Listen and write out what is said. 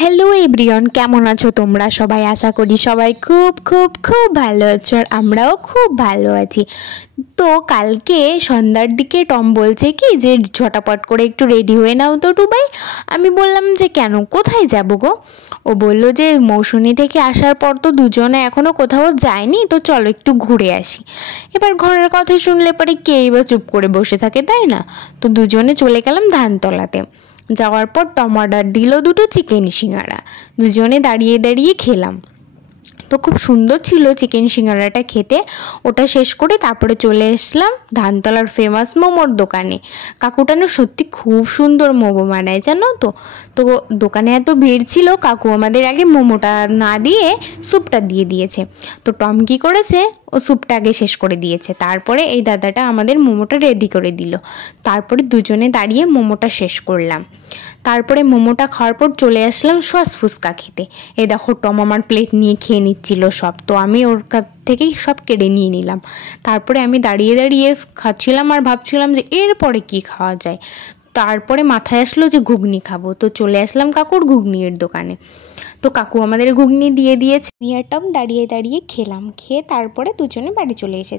Hello everyone, কেমন আছো তোমরা সবাই? আশা করি সবাই খুব খুব খুব ভালো আছো, আর আমরাও খুব ভালো আছি। তো কালকে সন্ধ্যার দিকে টম বলছে কি যে ঝটাপট করে একটু রেডি হয়ে নাও তো টুবাই। আমি বললাম যে কেন, কোথায় যাব গো? ও বলল যে মৌসুনি থেকে আসার পর তো দুজনে এখনও কোথাও যায়নি, তো চলো একটু ঘুরে আসি। এবার ঘরের কথা শুনলে পরে কেই বা চুপ করে বসে থাকে, তাই না? তো দুজনে চলে গেলাম ধানতলাতে। যাওয়ার পর টম অর্ডার দিল দুটো চিকেন সিঙ্গাড়া। দুজনে দাঁড়িয়ে দাঁড়িয়ে খেলাম। তো খুব সুন্দর ছিল চিকেন সিঙ্গাড়াটা খেতে। ওটা শেষ করে তারপরে চলে আসলাম ধানতলার ফেমাস মোমোর দোকানে। কাকুটা না সত্যি খুব সুন্দর মোমো বানায়, জানো তো। তো দোকানে এত ভিড় ছিল, কাকু আমাদের আগে মোমোটা না দিয়ে স্যুপটা দিয়ে দিয়েছে। তো টম কী করেছে, ও স্যুপটা আগে শেষ করে দিয়েছে, তারপরে এই দাদাটা আমাদের মোমোটা রেডি করে দিল। তারপরে দুজনে দাঁড়িয়ে মোমোটা শেষ করলাম। তারপরে মোমোটা খাওয়ার পর চলে আসলাম সস ফুচকা খেতে। এই দেখো টম আমার প্লেট নিয়ে খেয়ে নিচ্ছিল সব, তো আমি ওর কাছ থেকেই সব কেড়ে নিয়ে নিলাম। তারপরে আমি দাঁড়িয়ে দাঁড়িয়ে খাচ্ছিলাম আর ভাবছিলাম যে এরপরে কি খাওয়া যায়। তারপরে মাথায় আসলো যে ঘুগনি খাবো, তো চলে আসলাম কাকুর ঘুগনির দোকানে। তো কাকু আমাদের ঘুগনি দিয়ে দিয়েছে। আমি আর টম দাঁড়িয়ে দাঁড়িয়ে খেলাম, খেয়ে তারপরে দুজনে বাড়ি চলে এসেছি।